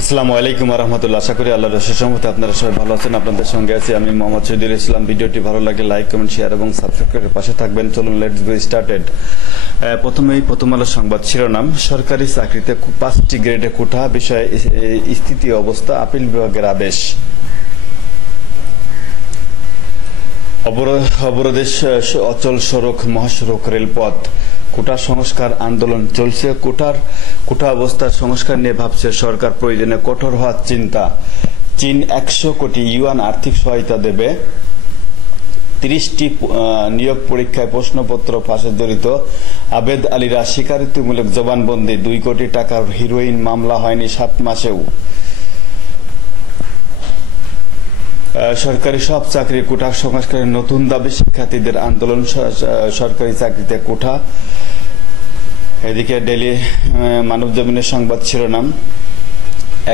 আসসালামু আলাইকুম ওয়া রাহমাতুল্লাহ। আশা করি আল্লাহর অশেষ রহমতে আপনারা সবাই ভালো আছেন। আপনাদের সঙ্গে আছি আমি মোহাম্মদ শহীদুল ইসলাম। ভিডিওটি ভালো লাগে লাইক, কমেন্ট, শেয়ার এবং সাবস্ক্রাইব করে পাশে থাকবেন। চলুন লেটস গো স্টার্টেড। প্রথম আলো সংবাদ শিরোনাম, সরকারি চাকরিতে 5টি গ্রেডে কোঠা বিষয়ে স্থিতি অবস্থা, আপিল বিভাগের আদেশ। অবরোধে অচল সড়ক, মহাসড়ক, রেলপথ। কোটা সংস্কার আন্দোলন চলছে। কোটা অবস্থার সংস্কার নিয়ে ভাবছে সরকার, প্রয়োজনে কঠোর হওয়ার চিন্তা। চীন 100 কোটি ইউয়ান আর্থিক সহায়তা দেবে। 30টি নিয়োগ পরীক্ষায় প্রশ্নপত্র ফাঁসে জড়িত আবেদ আলীরা স্বীকারোক্তিমূলক জবানবন্দি। 2 কোটি টাকার হিরোইন মামলা হয়নি 7 মাসেও। সরকারি সব চাকরি কোটা সংস্কারের নতুন দাবি, শিক্ষার্থীদের আন্দোলন। সরকারি চাকরিতে কোঠা। এদিকে ডেলি মানবজমিনের সংবাদ শিরোনাম,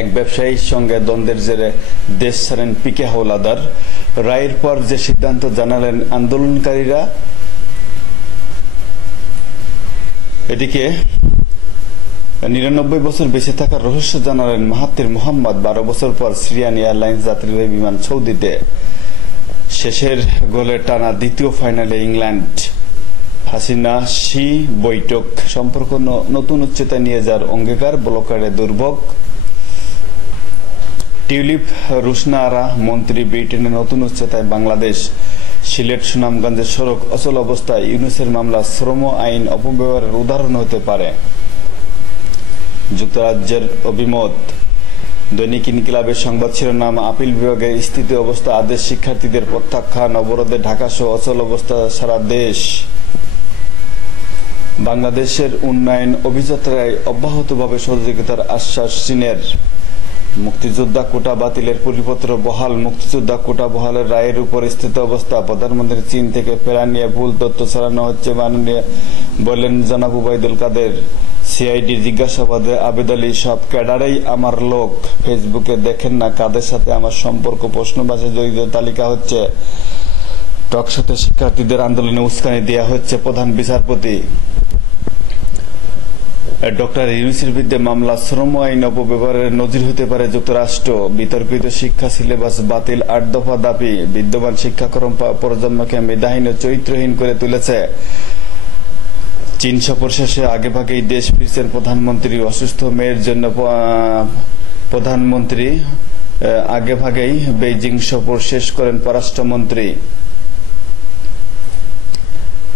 এক ব্যবসায়ীর সঙ্গে দ্বন্দ্বের জেরে দেশ ছাড়েন পিকে হাওলাদার। রায়ের পর যে সিদ্ধান্ত জানালেন আন্দোলনকারীরা। এদিকে 99 বছর বেঁচে থাকার রহস্য জানালেন মাহাতির মোহাম্মদ। 12 বছর পর সিরিয়ান এয়ারলাইন্স যাত্রীবাহী বিমান সৌদিতে। শেষের গোলে টানা দ্বিতীয় ফাইনালে ইংল্যান্ড। হাসিনা শি বৈঠক, সম্পর্ক নতুন উচ্চতায় নিয়ে যাওয়ার অঙ্গীকার, ব্লকারে দুর্ভোগ। টিউলিপ রুশনা আরা মন্ত্রী, ব্রিটেনে নতুন উচ্চতায় বাংলাদেশ। সিলেট সুনামগঞ্জের সড়ক অচল অবস্থায়, ইউনূসের মামলা শ্রম আইন অপব্যবহারের উদাহরণ হতে পারে। যুক্তরাজ্যের অভিমত। দৈনিক ইনকিলাবের সংবাদ শিরোনাম, আপিল বিভাগের স্থিতি অবস্থা আদেশ, শিক্ষার্থীদের প্রত্যাখ্যান, অবরোধে ঢাকা সহ অচল অবস্থা সারা দেশ। বাংলাদেশের উন্নয়ন অভিযাত্রায় অব্যাহতভাবে সহযোগিতার আশ্বাস চীনের। মুক্তিযোদ্ধা কোটা বাতিলের পরিপত্র বহাল, মুক্তিযোদ্ধা কোটা বহালের রায়ের উপর স্থিত অবস্থা। প্রধানমন্ত্রী চীন থেকে ফেরা নিয়ে ভুল তথ্য ছড়ানো হচ্ছে মাননীয় বললেন জনাব ওবায়দুল কাদের। সিআইডি জিজ্ঞাসাবাদে আবেদ আলী, সব ক্যাডারেই আমার লোক। ফেসবুকে দেখেন না কাদের সাথে আমার সম্পর্ক, প্রশ্নবাচে জড়িত তালিকা হচ্ছে। টকশোতে শিক্ষার্থীদের আন্দোলনে উস্কানি দেওয়া হচ্ছে প্রধান বিচারপতি। ডক্টর ইউনূসের বিরুদ্ধে মামলা, শ্রম আইন অপব্যবহারের নজির হতে পারে যুক্তরাষ্ট্র। বিতর্কিত শিক্ষা সিলেবাস বাতিল, 8 দফা দাবি। বিদ্যমান শিক্ষাক্রম প্রজন্মকে মেধাহীন ও চরিত্রহীন করে তুলেছে। চীন সফর শেষে আগেভাগেই দেশ ফিরছেন প্রধানমন্ত্রী। অসুস্থ মেয়ের জন্য প্রধানমন্ত্রী আগেভাগেই বেইজিং সফর শেষ করেন পররাষ্ট্রমন্ত্রী।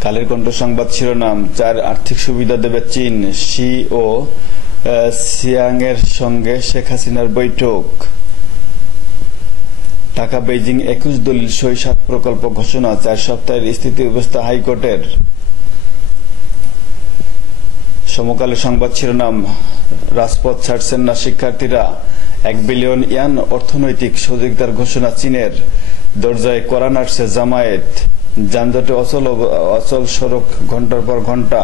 কালের কণ্ঠ সংবাদ শিরোনাম, 4 আর্থিক সুবিধা দেবে চীন, শি ও সিয়াংয়ের সঙ্গে শেখ হাসিনার বৈঠক। ঢাকা বেইজিং 21 দলিল সই 7 প্রকল্প ঘোষণা। 4 সপ্তাহের স্থিতি অবস্থা হাইকোর্টের। সমকালের সংবাদ শিরোনাম, রাজপথ ছাড়ছেন না শিক্ষার্থীরা। 1 বিলিয়ন ইয়ান অর্থনৈতিক সহযোগিতার ঘোষণা চীনের। দরজায় কড়া নাড়ছে জামায়াত। যানজটে অচল সড়ক ঘন্টার পর ঘন্টা।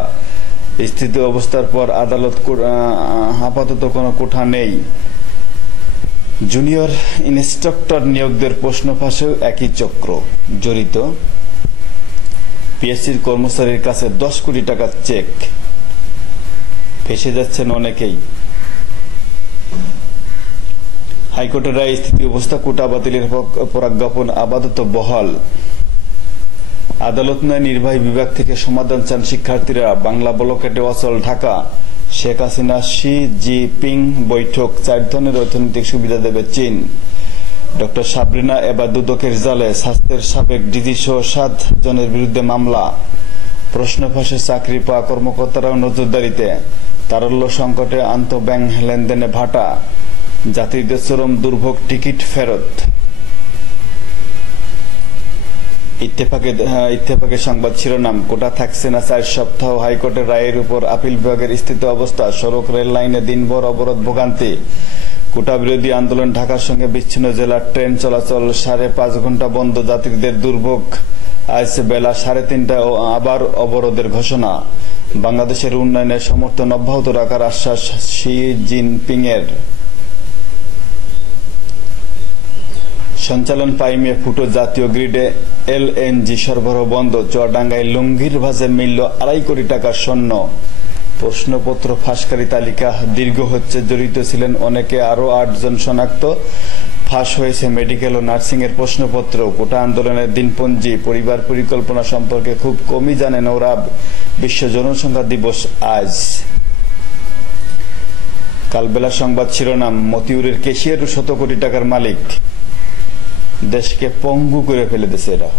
স্থিতি অবস্থার পর আদালত, আপাতত কোনো কোঠা নেই। জুনিয়র ইন্সট্রাক্টর নিয়োগদের প্রশ্ন ফাঁসেও একই চক্র জড়িত। পিএসসির কর্মচারীর কাছে 10 কোটি টাকার চেক। ফেঁসে যাচ্ছেন অনেকেই। হাইকোর্টের রায়, স্থিতি অবস্থা কোটা বাতিলের প্রজ্ঞাপন আপাতত বহাল। আদালত নয়, নির্বাহী বিভাগ থেকে সমাধান চান শিক্ষার্থীরা। বাংলা ব্লকেটে অচল ঢাকা। শেখ হাসিনা শি জিনপিং বৈঠক, 4 ধরনের অর্থনৈতিক সুবিধা দেবে চীন। ডক্টর সাবরিনা এবার দুদকের জালে। স্বাস্থ্যের সাবেক ডিজি সহ 7 জনের বিরুদ্ধে মামলা। প্রশ্ন ফাঁসে চাকরি পাওয়া কর্মকর্তারাও নজরদারিতে। তারল্য সংকটে আন্তঃব্যাংক লেনদেনে ভাটা। যাত্রীদের চরম দুর্ভোগ, টিকিট ফেরত। ইত্তেফাকের সংবাদ শিরোনাম, কোটা থাকছে না 4 সপ্তাহ, হাইকোর্টের রায়ের উপর আপিল বিভাগের স্থিতি অবস্থা। সড়ক, রেল লাইনে দিনভর অবরোধ, ভোগান্তি। কোটা বিরোধী আন্দোলন, ঢাকার সঙ্গে বিচ্ছিন্ন জেলার ট্রেন চলাচল 5.5 ঘন্টা বন্ধ, যাত্রীদের দুর্ভোগ। আজ বেলা 3:30টায় আবার অবরোধের ঘোষণা। বাংলাদেশের উন্নয়নের সমর্থন অব্যাহত রাখার আশ্বাস শি জিনপিংয়ের। সঞ্চালন পাইমে ফুটো, জাতীয় গ্রিডে এলএনজি সরবরাহ বন্ধ। চুয়াডাঙ্গায় লুঙ্গির ভাঁজে মিলল 2.5 কোটি টাকার স্বর্ণ। প্রশ্নপত্র ফাঁসকারী তালিকা দীর্ঘ হচ্ছে, জড়িত ছিলেন অনেকে, আরও 8 জন শনাক্ত। ফাঁস হয়েছে মেডিকেল ও নার্সিং এর প্রশ্নপত্র। কোটা আন্দোলনের দিনপঞ্জি, পরিবার পরিকল্পনা সম্পর্কে খুব কমই জানেন ওরা। বিশ্ব জনসংখ্যা দিবস আজ। কালবেলা সংবাদ শিরোনাম, মতিউরের কেশিয়ারও 100 কোটি টাকার মালিক, দেশকে পঙ্গু করে ফেলে দিয়েছে এরা।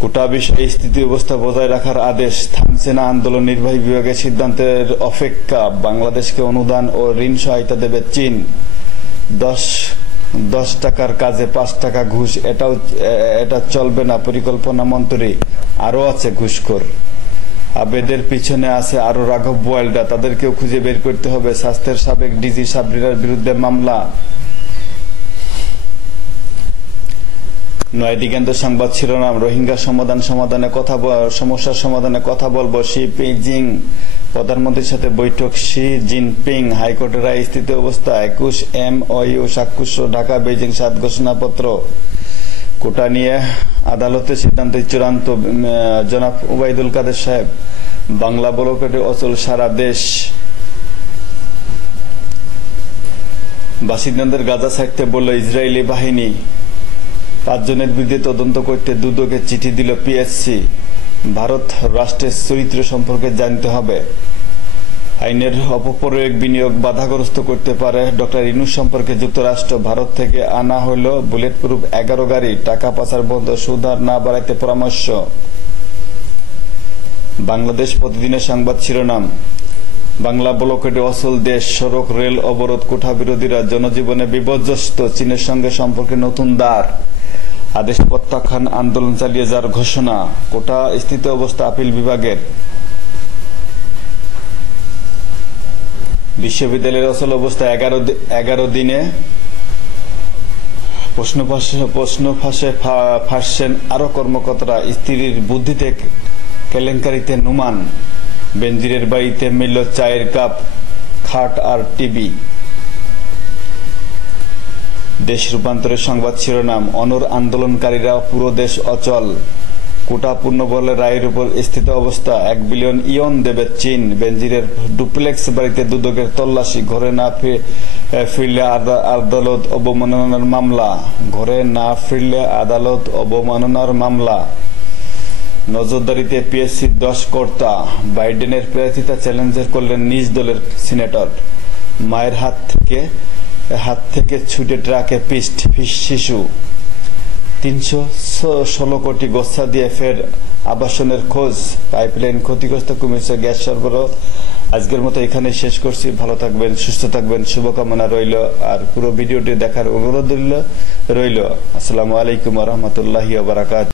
কোটা বিষয়ে স্থিতি অবস্থা বজায় রাখার আদেশ, থামছে না আন্দোলন। নির্বাহী বিভাগের সিদ্ধান্তের অপেক্ষা। বাংলাদেশকে অনুদান ও ঋণ সহায়তা দেবে চীন। 10 টাকার কাজে 5 টাকা ঘুষ, এটা চলবে না। পরিকল্পনা মন্ত্রী, আরো আছে ঘুষখোর। আবেদের পিছনে আছে আরো রাঘব বোয়ালরা, তাদেরকেও খুঁজে বের করতে হবে। স্বাস্থ্যের সাবেক ডিজি সাবরিনার বিরুদ্ধে মামলা। নয়াদিগন্ত সংবাদ শিরোনাম, রোহিঙ্গা সমস্যার সমাধানে কথা বলবো। শি পিজিং প্রধানমন্ত্রীর সাথে বৈঠক। শি জিনপিং হাইকোর্টের রায় স্থিতি অবস্থা। 21 MOU স্বাক্ষর। ঢাকা বেইজিং 7 ঘোষণাপত্র। কোটা নিয়ে আদালতের সিদ্ধান্ত চূড়ান্ত। জনাব ওবায়দুল কাদের সাহেব, বাংলা ব্লকেটে অচল সারা দেশ। বাসিন্দাদের গাজা ছাড়তে বলল ইসরায়েলি বাহিনী। 5 জনের বিরুদ্ধে তদন্ত করতে দুদকে চিঠি দিল পিএসসি। ভারত রাষ্ট্রের চরিত্র সম্পর্কে জানতে হবে। আইনের অপপ্রয়োগ বিনিয়োগ বাধাগ্রস্ত করতে পারে। ডক্টর ইউনূস সম্পর্কে যুক্তরাষ্ট্র, ভারত থেকে আনা হলো বুলেট প্রুফ 11 গাড়ি। টাকা পাচার বন্ধ, সুদ হার না বাড়াইতে পরামর্শ। বাংলাদেশ প্রতিদিনের সংবাদ শিরোনাম, বাংলা ব্লকেটে অচল দেশ, সড়ক রেল অবরোধ। কোটা বিরোধীরা জনজীবনে বিপর্যস্ত। চীনের সঙ্গে সম্পর্কে নতুন দ্বার। আদেশ প্রত্যাখ্যান, আন্দোলন চালিয়ে যাওয়ার ঘোষণা। কোটা স্থিতি অবস্থা আপিল বিভাগের। বিশ্ববিদ্যালয়ের অচল অবস্থা। 11 দিনে প্রশ্ন ফাঁসছেন আরো কর্মকর্তারা। স্ত্রীর বুদ্ধিতে কেলেঙ্কারিতে নুমান। বেনজিরের বাড়িতে মিলল চায়ের কাপ, খাট আর টিভি। দেশ রূপান্তরের সংবাদ শিরোনাম, অনর আন্দোলনকারীরা, পুরো দেশ অচল। কোটা পুনর্বহালের রায়ের উপর স্থিত অবস্থা। 1 বিলিয়ন ইয়ন দেবে চীন। বেনজিরের ডুপ্লেক্স বাড়িতে দুদকের তল্লাশি। ঘরে না ফিরলে আদালত অবমাননার মামলা। নজরদারিতে পিএসসির 10 কর্তা। বাইডেনের প্রার্থিতা চ্যালেঞ্জ করলেন নিজ দলের সিনেটর। মায়ের হাত থেকে ছুটে ট্রাকে পিষ্ট শিশু। 316 কোটি গোচ্ছা দিয়ে ফের আবাসনের খোঁজ। পাইপলাইন ক্ষতিগ্রস্ত, কমেছে গ্যাস সরবরাহ। আজকের মতো এখানে শেষ করছি। ভালো থাকবেন, সুস্থ থাকবেন, শুভকামনা রইল। আর পুরো ভিডিওটি দেখার অনুরোধ রইল। আসসালামু আলাইকুম ওয়া রাহমাতুল্লাহি ওয়া বারাকাতুহু।